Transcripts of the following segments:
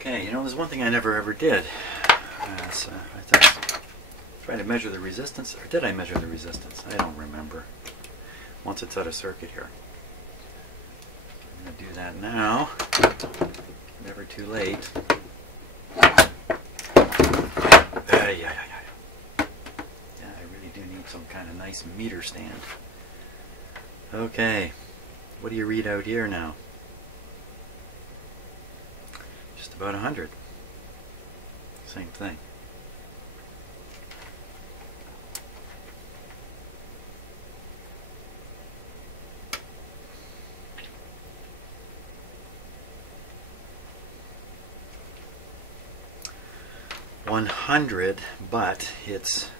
Okay, you know, there's one thing I never ever did. So I thought, trying to measure the resistance, or did I measure the resistance? I don't remember. Once it's out of circuit here. I'm going to do that now. Never too late. Yeah, I really do need some kind of nice meter stand. Okay, what do you read out here now? Just about 100. Same thing. $100, but its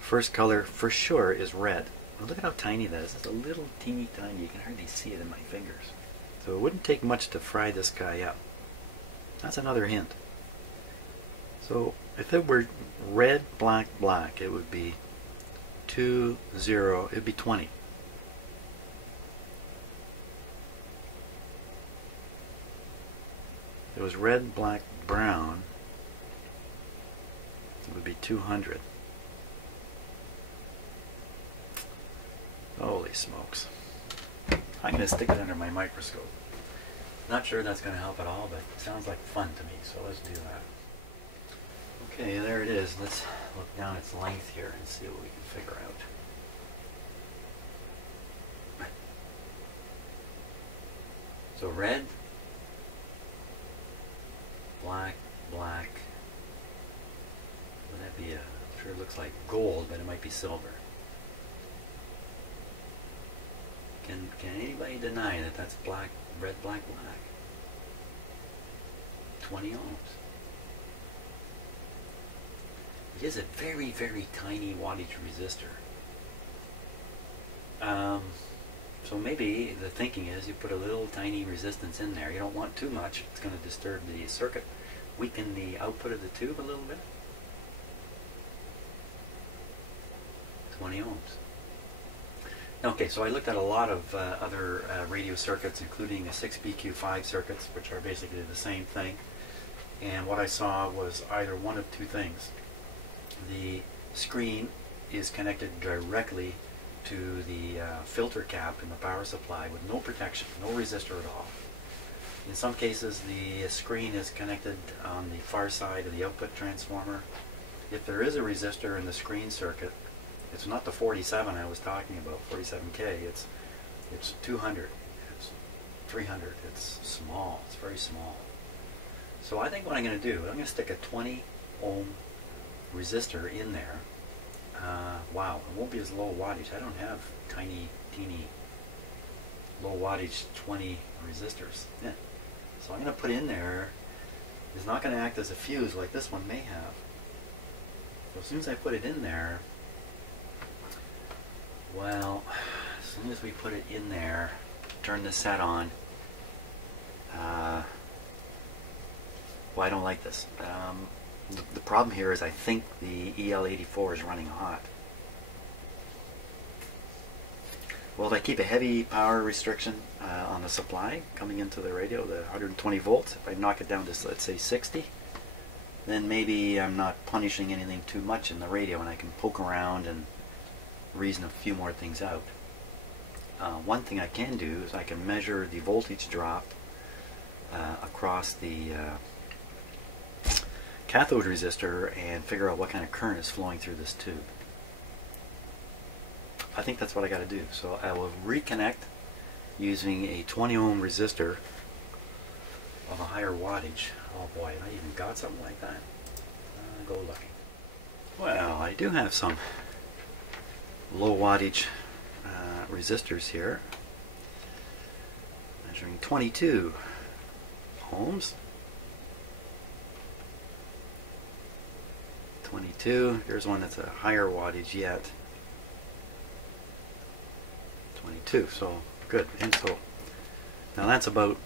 first color for sure is red. Well, look at how tiny that is. It's a little teeny tiny. You can hardly see it in my fingers. So it wouldn't take much to fry this guy up. That's another hint. So if it were red, black, black, it would be 2, 0, it would be 20. If it was red, black, brown, it would be 200. Holy smokes. I'm going to stick it under my microscope. Not sure that's going to help at all, but it sounds like fun to me, so let's do that. Okay, there it is. Let's look down its length here and see what we can figure out. So red, black, black. Would that be a, sure it looks like gold, but it might be silver. Can anybody deny that that's black, red, black, black? 20 ohms. It is a very, very tiny wattage resistor. So maybe the thinking is you put a little tiny resistance in there. You don't want too much. It's going to disturb the circuit. Weaken the output of the tube a little bit. 20 ohms. Okay, so I looked at a lot of other radio circuits, including 6BQ5 circuits, which are basically the same thing. And what I saw was either one of two things. The screen is connected directly to the filter cap in the power supply with no protection, no resistor at all. In some cases, the screen is connected on the far side of the output transformer. If there is a resistor in the screen circuit, it's not the 47 I was talking about, 47K, it's 200, it's 300, it's small, it's very small. So I think what I'm going to do, I'm going to stick a 20 ohm resistor in there. Wow, it won't be as low wattage. I don't have tiny, teeny, low wattage 20 resistors. Yeah. So I'm going to put in there, it's not going to act as a fuse like this one may have. So as soon as I put it in there, well, as soon as we put it in there, turn the set on, well, I don't like this. The problem here is I think the EL84 is running hot. Well, if I keep a heavy power restriction on the supply coming into the radio, the 120 volts, if I knock it down to, let's say, 60, then maybe I'm not punishing anything too much in the radio and I can poke around and reason a few more things out. One thing I can do is I can measure the voltage drop across the cathode resistor and figure out what kind of current is flowing through this tube. I think that's what I got to do. So I will reconnect using a 20 ohm resistor of a higher wattage. Oh boy, have I even got something like that? Go looking. Well, I do have some low wattage resistors here, measuring 22 ohms. 22. Here's one that's a higher wattage yet. 22. So good. And so now that's about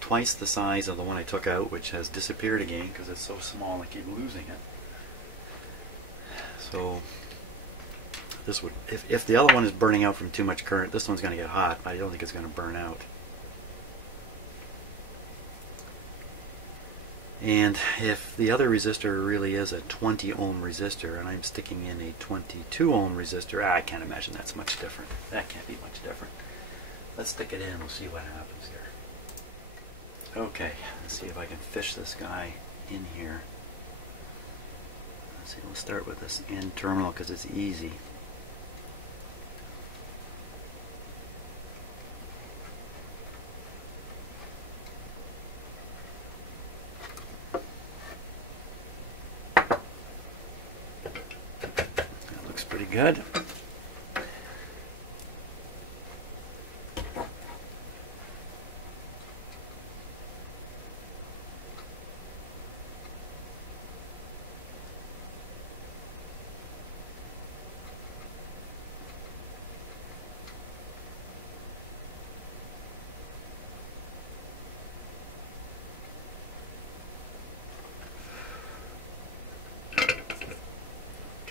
twice the size of the one I took out, which has disappeared again because it's so small I keep losing it. So this would, if the other one is burning out from too much current, this one's going to get hot. I don't think it's going to burn out. And if the other resistor really is a 20 ohm resistor and I'm sticking in a 22 ohm resistor, I can't imagine that's much different. That can't be much different. Let's stick it in and we'll see what happens here. Okay, let's see if I can fish this guy in here. Let's see, we'll start with this N terminal because it's easy. That looks pretty good.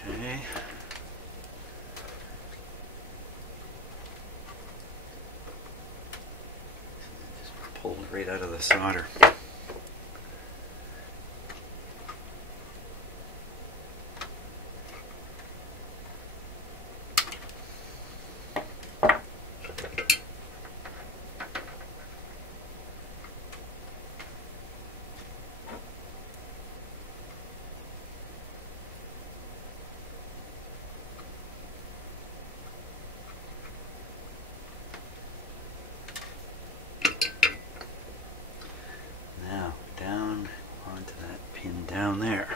Okay. Just pulled right out of the solder. Now down onto that pin down there.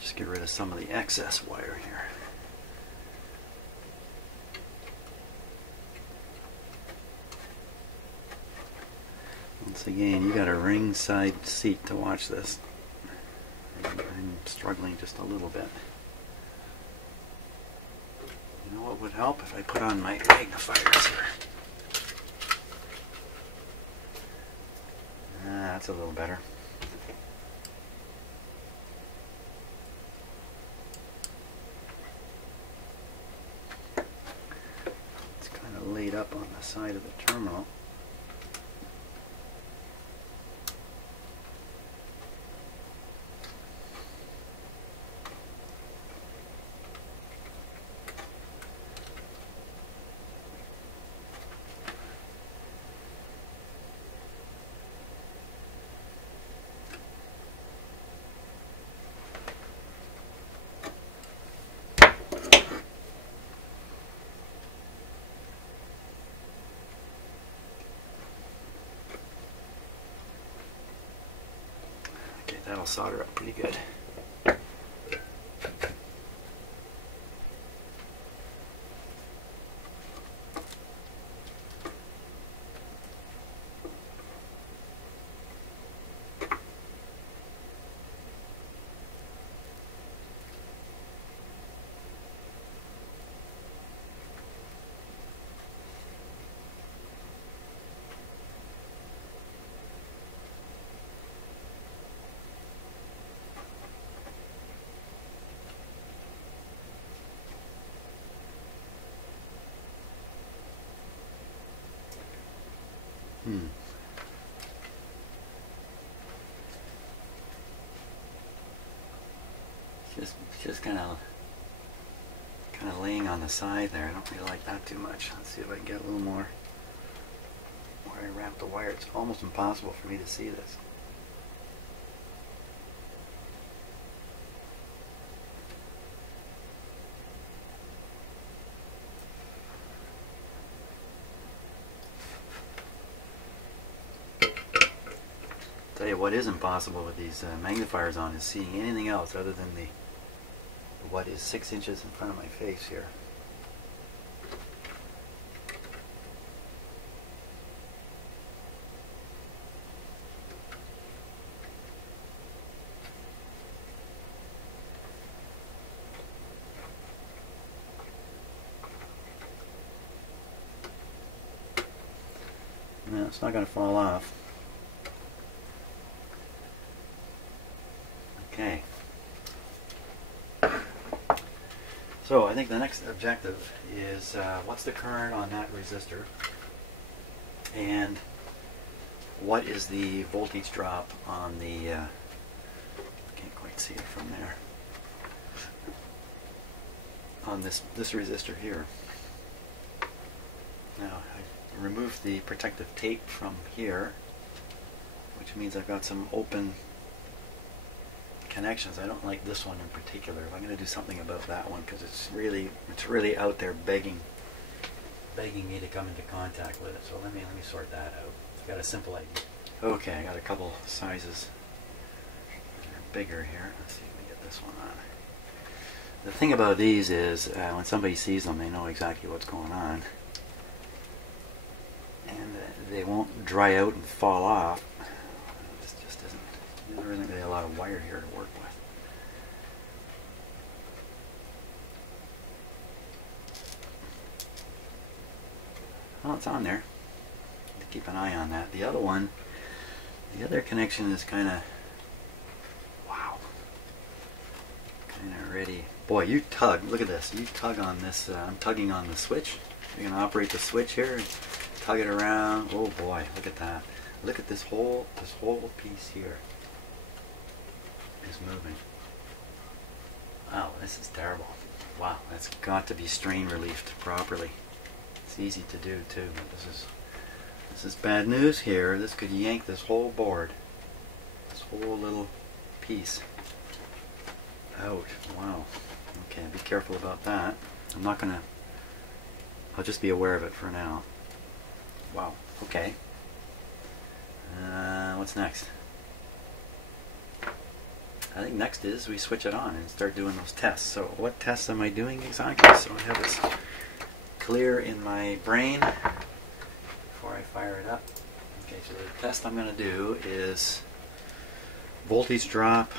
Just get rid of some of the excess wire here. Once again, you got a ringside seat to watch this. I'm struggling just a little bit. You know what would help if I put on my magnifiers here? That's a little better. It's kind of laid up on the side of the terminal. That'll solder up pretty good. Just kind of laying on the side there. I don't really like that too much. Let's see if I can get a little more where I wrap the wire. It's almost impossible for me to see this. Tell you what is impossible with these magnifiers on is seeing anything else other than the what is 6 inches in front of my face here. it's not going to fall off. Okay. So I think the next objective is what's the current on that resistor, and what is the voltage drop on the, can't quite see it from there, on this resistor here. Now I removed the protective tape from here, which means I've got some open connections. I don't like this one in particular. I'm going to do something about that one because it's really out there begging me to come into contact with it. So let me sort that out. I've got a simple idea. Okay, I got a couple sizes that are bigger here. Let's see if we get this one on. The thing about these is when somebody sees them, they know exactly what's going on, and they won't dry out and fall off. This just isn't. There isn't really a lot of wire here to work with. Well, it's on there. Keep an eye on that. The other one, the other connection is kind of, wow, kind of ready. Boy, you tug. Look at this. You tug on this. I'm tugging on the switch. You're going to operate the switch here and tug it around. Oh boy, look at that. Look at this whole piece here is moving. Wow, this is terrible. Wow, that's got to be strain relieved properly. It's easy to do too, but this is bad news here. This could yank this whole board, this whole little piece out. Wow. Okay, be careful about that. I'm not gonna. I'll just be aware of it for now. Wow. Okay. What's next? I think next is we switch it on and start doing those tests. So what tests am I doing exactly? So I have this clear in my brain before I fire it up. Okay, so the test I'm going to do is voltage drop,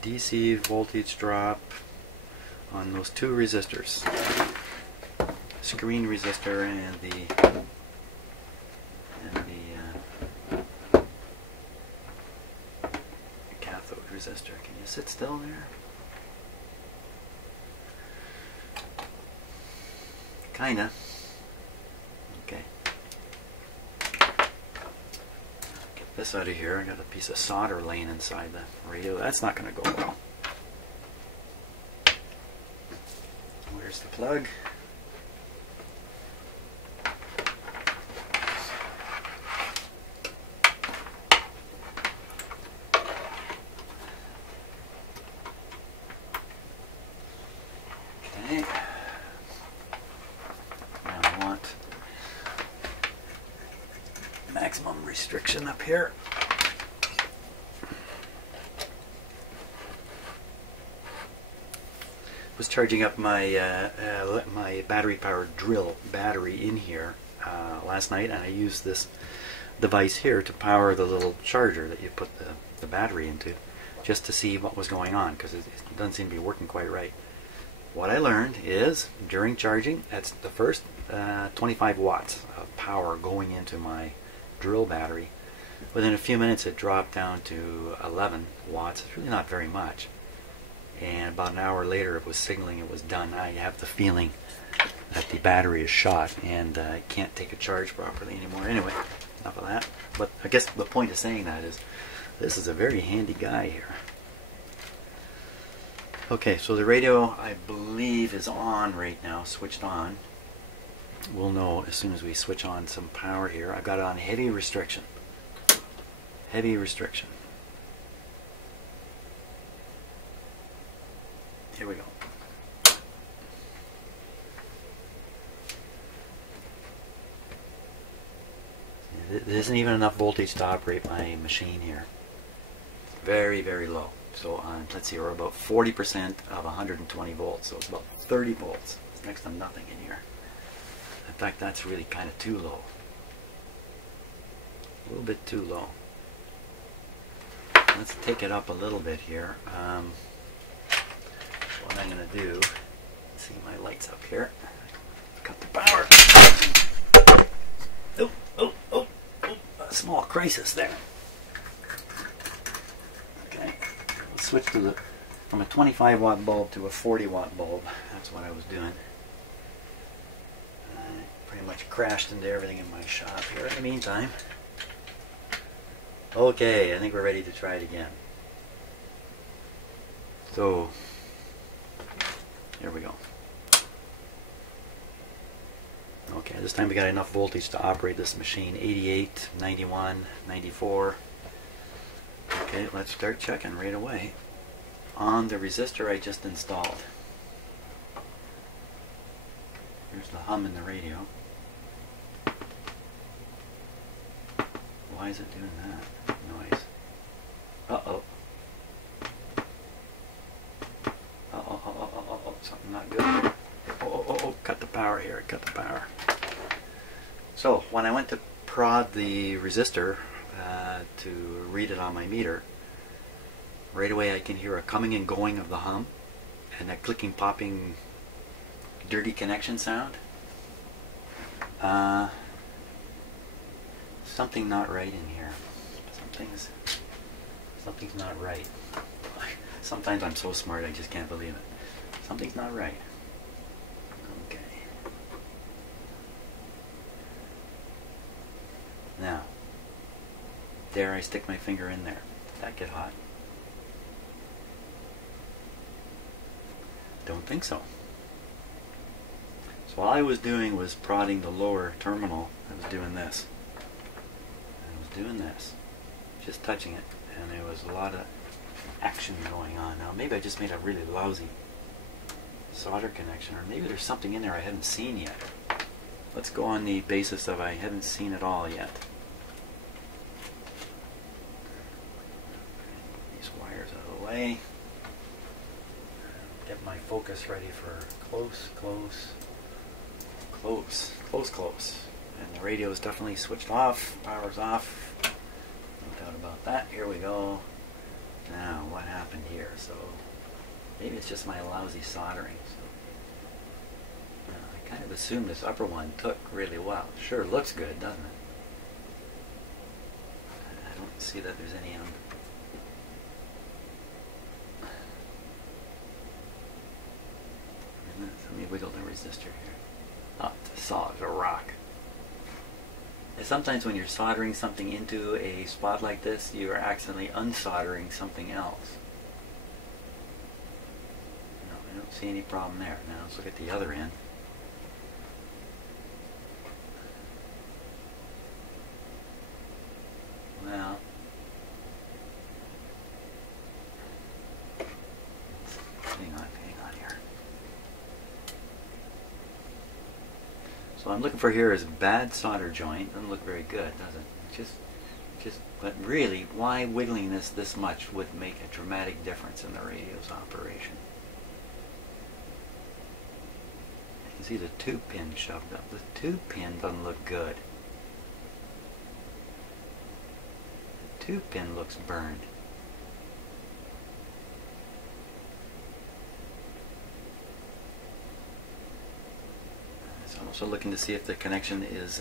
DC voltage drop on those two resistors, screen resistor and the cathode resistor. Can you sit still there? Kinda. Okay. Get this out of here. I got a piece of solder laying inside the radio. That's not going to go well. Where's the plug? Okay. Maximum restriction up here. Was charging up my my battery-powered drill battery in here last night, and I used this device here to power the little charger that you put the battery into, just to see what was going on, because it doesn't seem to be working quite right. What I learned is during charging, that's the first 25 watts of power going into my drill battery. Within a few minutes it dropped down to 11 watts. It's really not very much. And about an hour later it was signaling it was done. I have the feeling that the battery is shot and it can't take a charge properly anymore. Anyway, enough of that. But I guess the point of saying that is this is a very handy guy here. Okay, so the radio I believe is on right now, switched on. We'll know as soon as we switch on some power here. I've got it on heavy restriction. Heavy restriction. Here we go. There isn't even enough voltage to operate my machine here. Very, very low. So let's see, we're about 40% of 120 volts. So it's about 30 volts. It's next to nothing in here. In fact, that's really kind of too low. A little bit too low. Let's take it up a little bit here. What I'm going to do, see my lights up here. Cut the power. Oh, oh, oh, oh, a small crisis there. Okay, let's switch to from a 25 watt bulb to a 40 watt bulb. That's what I was doing. I pretty much crashed into everything in my shop here in the meantime. Okay, I think we're ready to try it again. So, here we go. Okay, this time we got enough voltage to operate this machine. 88, 91, 94. Okay, let's start checking right away on the resistor I just installed. Here's the hum in the radio. Why is it doing that noise? Uh-oh. Uh-oh, something not good here. Oh, cut the power here, cut the power. So, when I went to prod the resistor to read it on my meter, right away I can hear a coming and going of the hum and a clicking, popping, dirty connection sound. Something not right in here. Something's not right. Sometimes I'm so smart I just can't believe it. Something's not right. Okay. Now, dare I stick my finger in there? Did that get hot? Don't think so. So all I was doing was prodding the lower terminal. I was doing this. Just touching it, and there was a lot of action going on. Now maybe I just made a really lousy solder connection, or maybe there's something in there I haven't seen yet. Let's go on the basis of I haven't seen it all yet. These wires out of the way. Get my focus ready for close. And the radio is definitely switched off. Power's off. No doubt about that. Here we go. Now, what happened here? So, maybe it's just my lousy soldering. So, I kind of assumed this upper one took really well. Sure looks good, doesn't it? I don't see that there's any Let me wiggle the resistor here. Oh, it's a solid, a rock. And sometimes when you're soldering something into a spot like this, you are accidentally unsoldering something else. No, I don't see any problem there. Now let's look at the other end. Well, hang on here. So what I'm looking for here is a bad solder joint. Doesn't look very good, does it? But really, why wiggling this much would make a dramatic difference in the radio's operation. You can see the tube pin shoved up. The tube pin doesn't look good. The tube pin looks burned. So I'm also looking to see if the connection is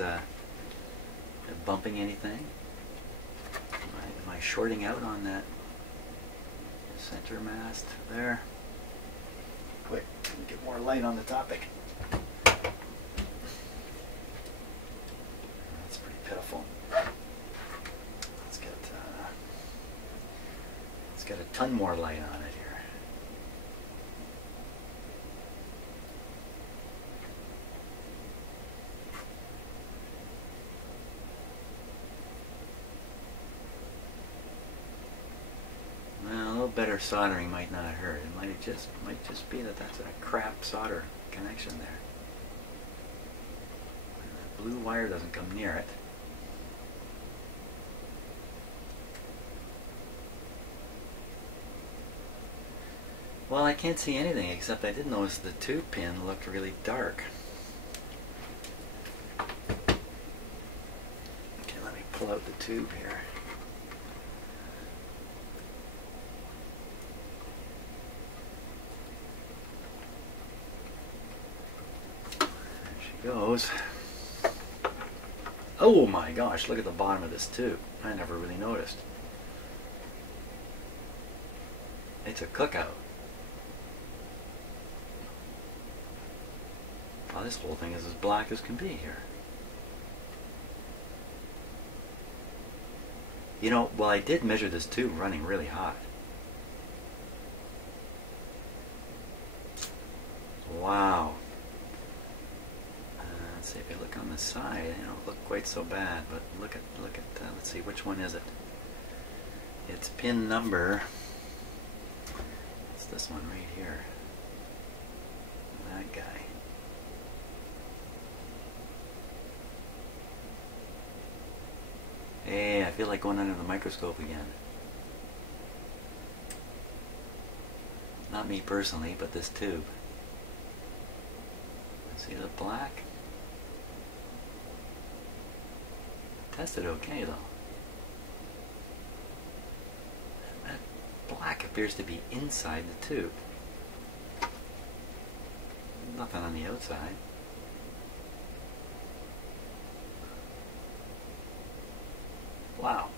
bumping anything. Am I shorting out on that center mast there? Quick, let me get more light on the topic. That's pretty pitiful. Let's get a ton more light on it here. Better soldering might not hurt. It might just be that that's a crap solder connection there. The blue wire doesn't come near it. Well, I can't see anything except I did notice the tube pin looked really dark. Okay, let me pull out the tube here. Goes. Oh my gosh, look at the bottom of this tube. I never really noticed. It's a cookout. Oh, this whole thing is as black as can be here. You know, well, I did measure this tube running really hot. Wow. Let's see if you look on the side. It don't look quite so bad, but look at. Let's see, which one is it? It's pin number. It's this one right here. That guy. Hey, I feel like going under the microscope again. Not me personally, but this tube. See the black? Tested okay though. That black appears to be inside the tube. Nothing on the outside. Wow.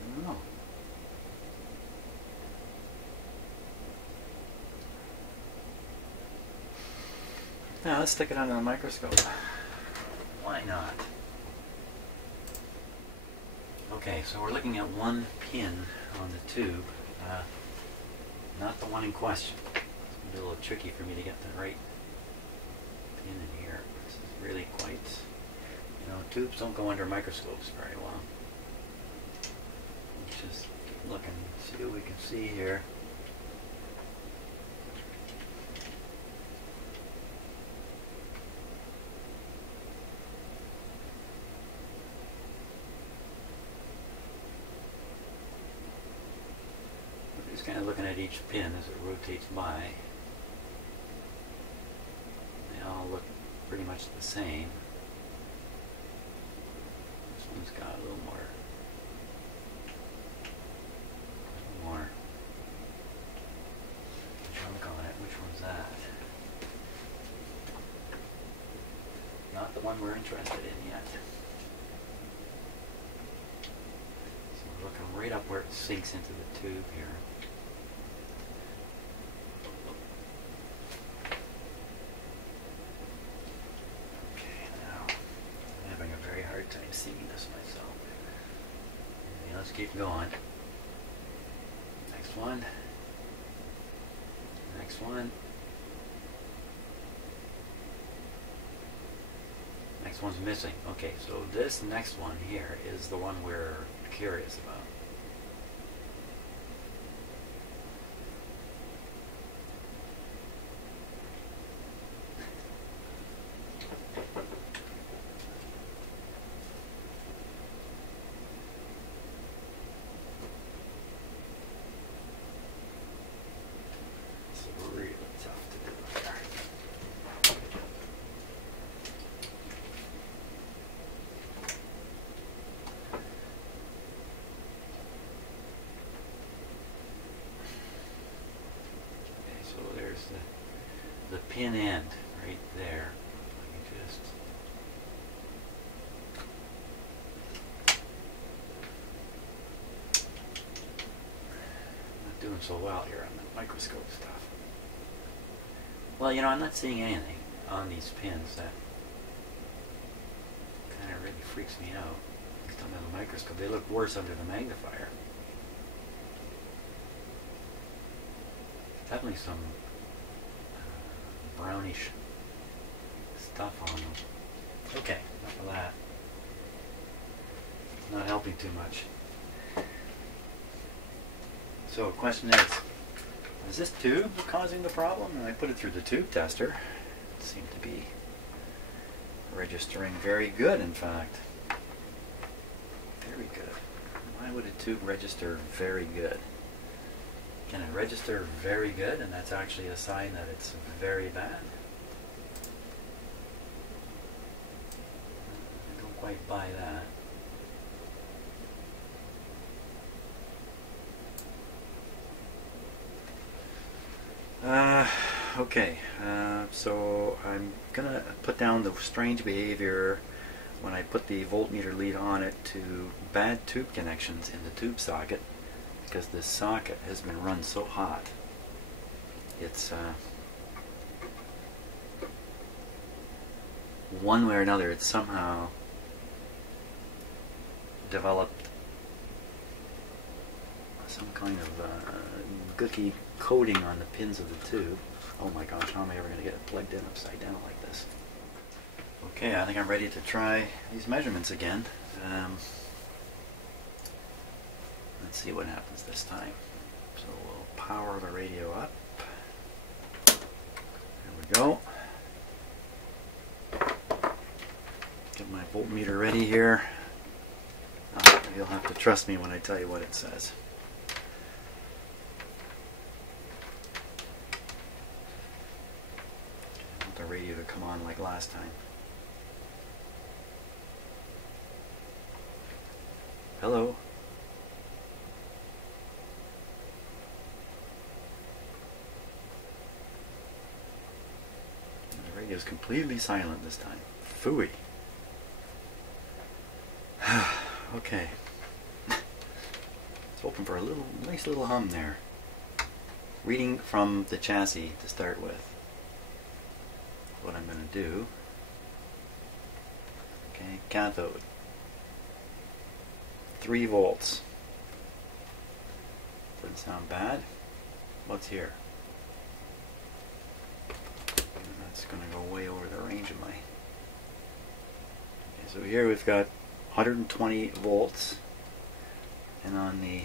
I don't know. Now let's stick it under the microscope. Why not? Okay, so we're looking at one pin on the tube, not the one in question. It's a little tricky for me to get the right pin in here. This is really quite, you know, tubes don't go under microscopes very well. Let's just keep looking, see what we can see here. Just kind of looking at each pin as it rotates by. They all look pretty much the same. This one's got a little more junk on it. Which one's that? Not the one we're interested in yet. So we're looking right up where it sinks into the tube here. Seeing this myself. Okay, let's keep going. Next one. Next one. Next one's missing. Okay, so this next one here is the one we're curious about. The pin end right there. Let me just not doing so well here on the microscope stuff. Well, you know, I'm not seeing anything on these pins that kind of really freaks me out. At least under the microscope. They look worse under the magnifier. Definitely some brownish stuff on them. Okay, enough of that. Not helping too much. So the question is this tube causing the problem? And I put it through the tube tester. It seemed to be registering very good, in fact. Very good. Why would a tube register very good? Can it register very good, and that's actually a sign that it's very bad? I don't quite buy that. Okay, so I'm gonna put down the strange behavior when I put the voltmeter lead on it to bad tube connections in the tube socket, because this socket has been run so hot. It's one way or another, it's somehow developed some kind of gooky coating on the pins of the tube. Oh my gosh, how am I ever going to get it plugged in upside down like this? Okay, I think I'm ready to try these measurements again. Let's see what happens this time. So we'll power the radio up. There we go. Get my voltmeter ready here. You'll have to trust me when I tell you what it says. I want the radio to come on like last time. Hello? The radio's completely silent this time. Phooey. Okay. It's open for a nice little hum there. Reading from the chassis to start with. What I'm going to do. Okay, cathode. 3 volts. Doesn't sound bad. What's here? That's going to go way over the range of my... Okay, so here we've got 120 volts, and on the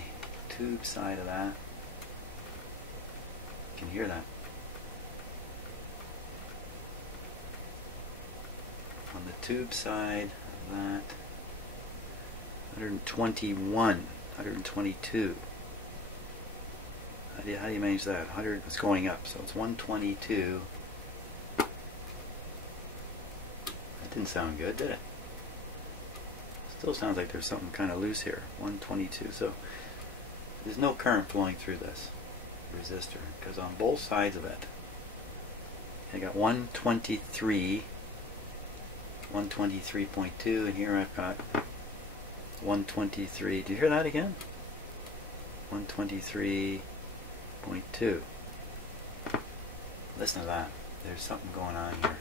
tube side of that, you can hear that. On the tube side of that, 121, 122. How do you manage that? 100, it's going up, so it's 122. That didn't sound good, did it? Still sounds like there's something kind of loose here. 122. So there's no current flowing through this resistor, because on both sides of it, I got 123, 123.2, and here I've got 123. Do you hear that again? 123.2. Listen to that. There's something going on here.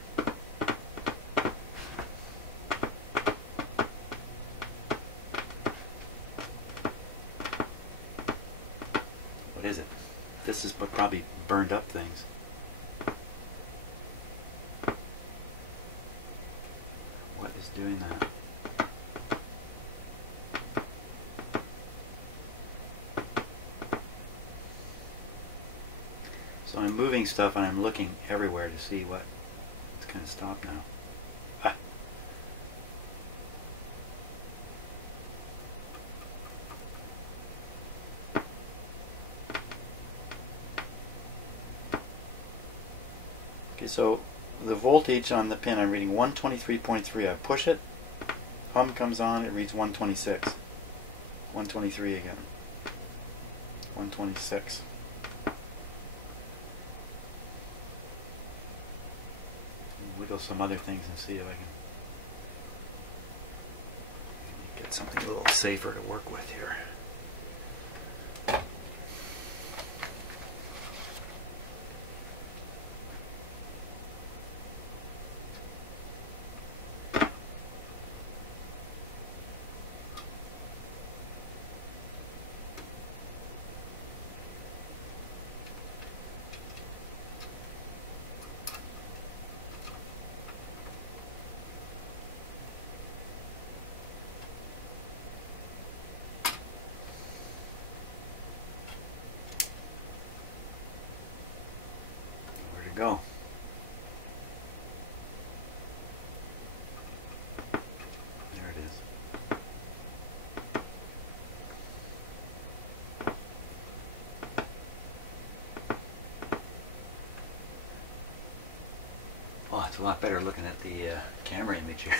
What is it? This is what probably burned up things. What is doing that? So I'm moving stuff and I'm looking everywhere to see what. It's kind of stopped now. Ah. Okay, so the voltage on the pin, I'm reading 123.3. I push it, hum comes on, it reads 126. 123 again. 126. Wiggle some other things and see if I can get something a little safer to work with here. Go. There it is. Oh, it's a lot better looking at the camera image here.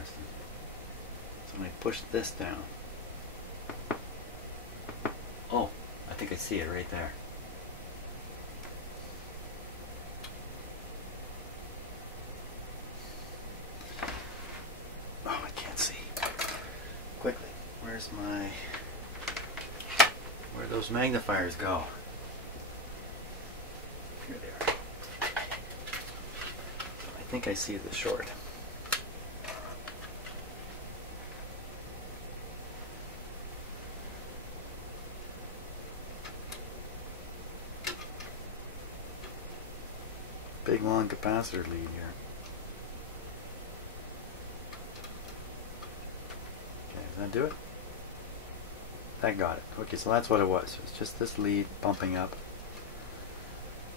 interesting. So when I push this down, oh, I think I see it right there. Oh, I can't see. Quickly, where'd those magnifiers go? Here they are. I think I see the short. Big long capacitor lead here. Okay, does that do it? That got it. Okay, so that's what it was. It's just this lead bumping up.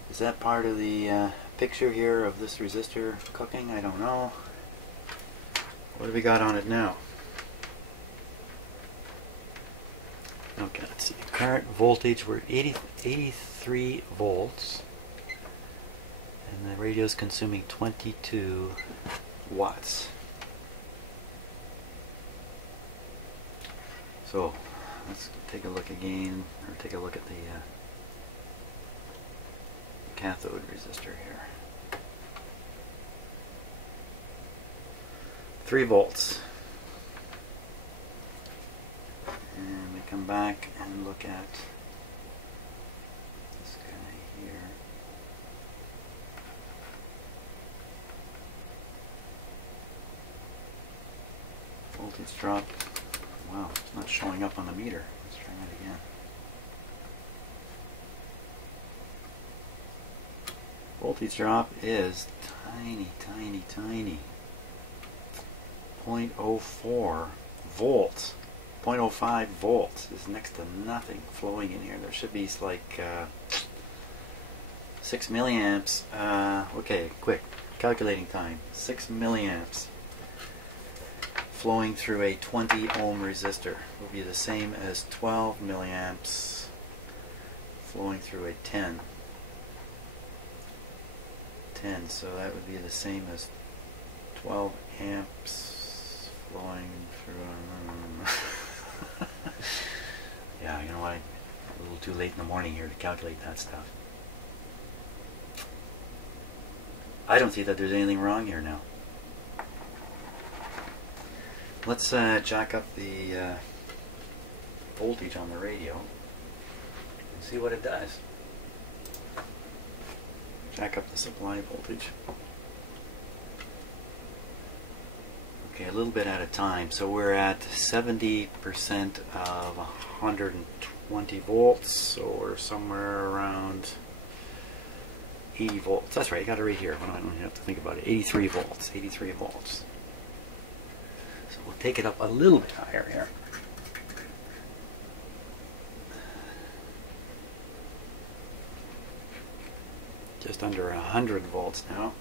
Is that part of the picture here of this resistor cooking? I don't know. What do we got on it now? Okay, let's see. Current voltage, we're at 83 volts. And the radio is consuming 22 watts. So let's take a look again, or take a look at the cathode resistor here. 3 volts. And we come back and look at this guy here. Voltage drop. Wow, it's not showing up on the meter. Let's try that again. Voltage drop is tiny, tiny, tiny. 0.04 volts. 0.05 volts is next to nothing flowing in here. There should be like 6 milliamps. Okay, quick. Calculating time. 6 milliamps flowing through a 20 ohm resistor will be the same as 12 milliamps flowing through a 10. So that would be the same as 12 amps flowing through. Yeah, you know what? A little too late in the morning here to calculate that stuff. I don't see that there's anything wrong here now. Let's jack up the voltage on the radio and see what it does. Jack up the supply voltage. Okay, a little bit at a time. So we're at 70% of 120 volts, so we're somewhere around 80 volts. That's right, I got it right here. I don't have to think about it. 83 volts. 83 volts. So we'll take it up a little bit higher here. Just under 100 volts now.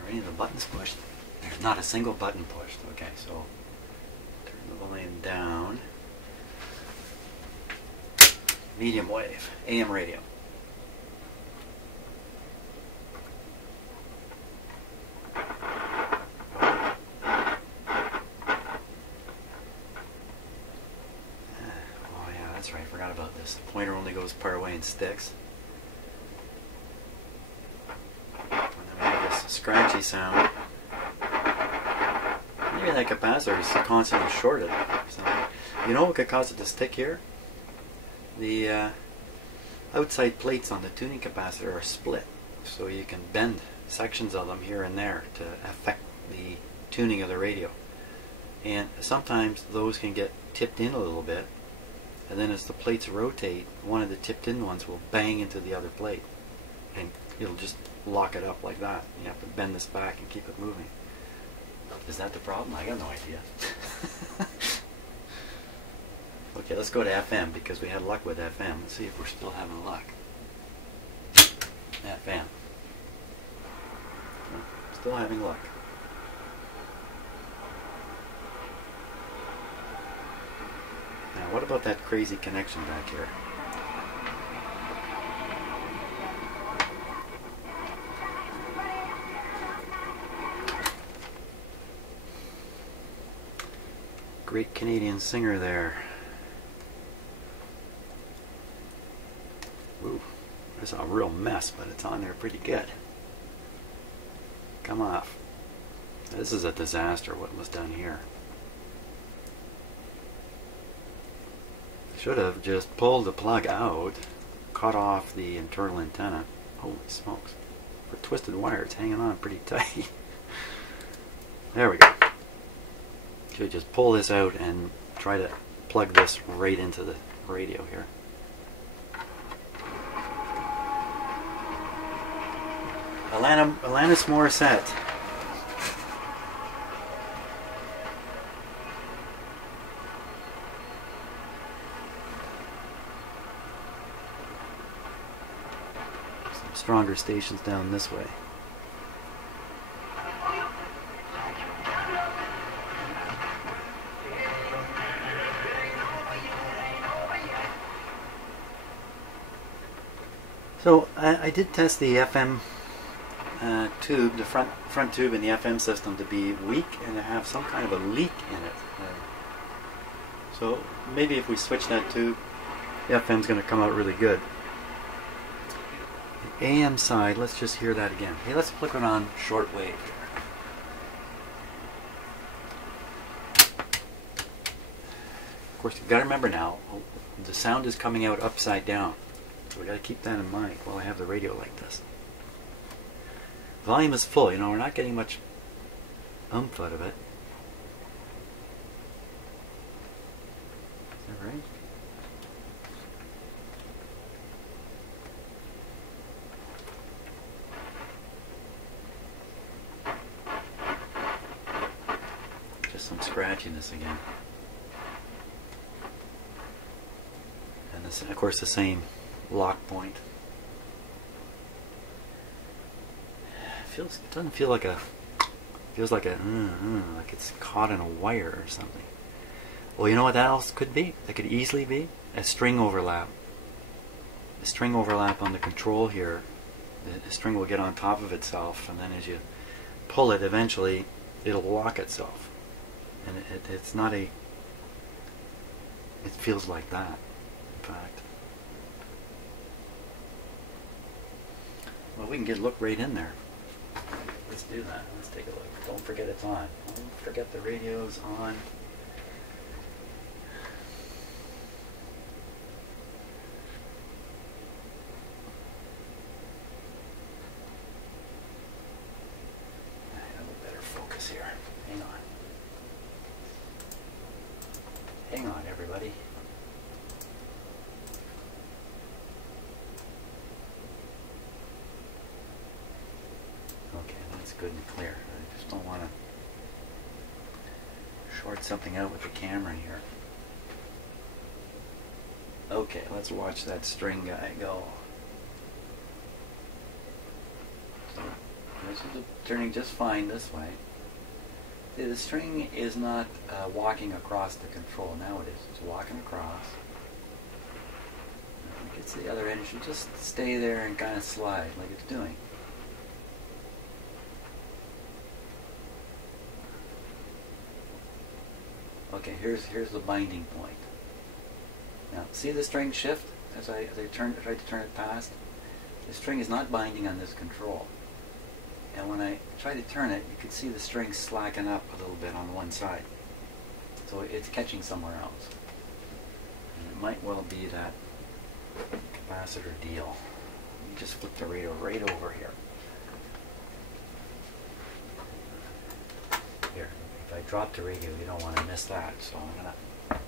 Are any of the buttons pushed? There's not a single button pushed. Okay, so turn the volume down. Medium wave, AM radio. That's right, I forgot about this. The pointer only goes part way and sticks. And then we have this scratchy sound. Maybe that capacitor is constantly shorted. So, you know what could cause it to stick here? The outside plates on the tuning capacitor are split. So you can bend sections of them here and there to affect the tuning of the radio. And sometimes those can get tipped in a little bit. And then as the plates rotate, one of the tipped in ones will bang into the other plate. And it'll just lock it up like that. You have to bend this back and keep it moving. Is that the problem? I got no idea. Okay, let's go to FM because we had luck with FM. Let's see if we're still having luck. FM. Still having luck. Now, what about that crazy connection back here? Great Canadian singer there. Ooh, there's a real mess, but it's on there pretty good. Come off. This is a disaster, what was done here. Should have just pulled the plug out, cut off the internal antenna. Holy smokes. For twisted wire, it's hanging on pretty tight. There we go. Should just pull this out and try to plug this right into the radio here. Alanis Morissette. Some stronger stations down this way. So I did test the FM tube, the front tube in the FM system to be weak and to have some kind of a leak in it. So maybe if we switch that tube, the FM's going to come out really good. The AM side, let's just hear that again. Hey, let's flick it on shortwave here. Of course, you've got to remember now, the sound is coming out upside down. So we got to keep that in mind while I have the radio like this. Volume is full, you know, we're not getting much oomph out of it. Is that right? Just some scratchiness again. And this, of course, the same lock point. It doesn't feel like a, feels like a, like it's caught in a wire or something. Well, you know what that else could be? That could easily be a string overlap. A string overlap on the control here. The string will get on top of itself, and then as you pull it, eventually it'll lock itself. And it's not a, it feels like that, in fact. Well, we can look right in there. Let's do that. Let's take a look. Don't forget it's on. Don't forget the radio's on. I have a better focus here. Hang on. Hang on, everybody. Good and clear. I just don't want to short something out with the camera here. Okay, let's watch that string guy go. So, this is turning just fine this way. See, the string is not walking across the control. Now it is. It's walking across. When it gets to the other end, it should just stay there and kind of slide like it's doing. Okay, here's the binding point. Now, see the string shift as I tried to turn it past? The string is not binding on this control. And when I try to turn it, you can see the string slacken up a little bit on one side. So it's catching somewhere else. And it might well be that capacitor deal. Let me just flip the radio right over here. Here. If I drop the radio, you don't want to miss that, so I'm going to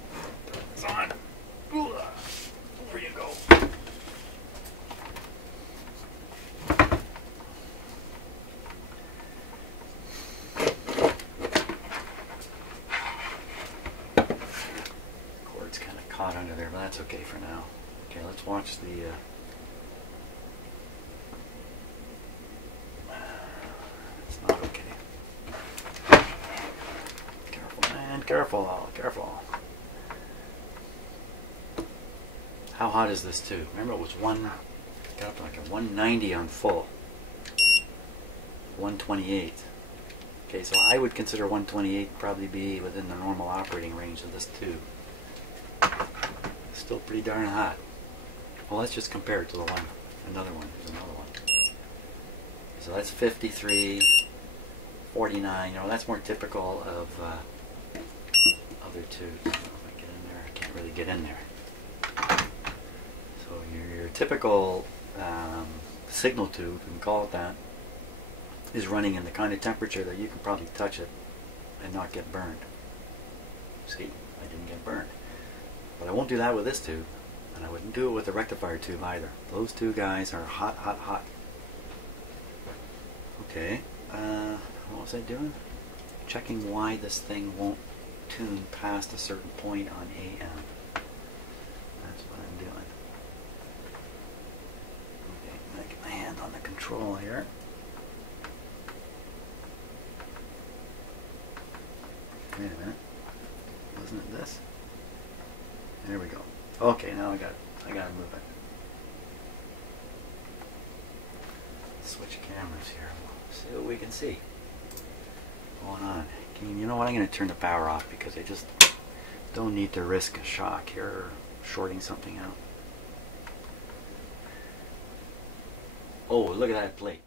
put this on. Over you go. Cord's kind of caught under there, but that's okay for now. Okay, let's watch the... it's not okay. Careful, man, careful, careful. How hot is this too? Remember it was got up to like a 190 on full. 128. Okay, so I would consider 128 probably be within the normal operating range of this tube. Still pretty darn hot. Well, let's just compare it to the one, another one. Here's another one. So that's 53, 49. You know, that's more typical of other tubes. I don't know if I get in there. I can't really get in there. So your typical signal tube, we can call it that, is running in the kind of temperature that you can probably touch it and not get burned. See, I didn't get burned. But I won't do that with this tube, and I wouldn't do it with the rectifier tube either. Those two guys are hot, hot, hot. Okay, what was I doing? Checking why this thing won't tune past a certain point on AM. That's what I'm doing. Okay, I'm going to get my hand on the control here. Wait a minute. Wasn't it this? There we go. Okay, now I got to move it. Switch cameras here. See what we can see. What's going on? You know what? I'm going to turn the power off because I just don't need to risk a shock here or shorting something out. Oh, look at that plate.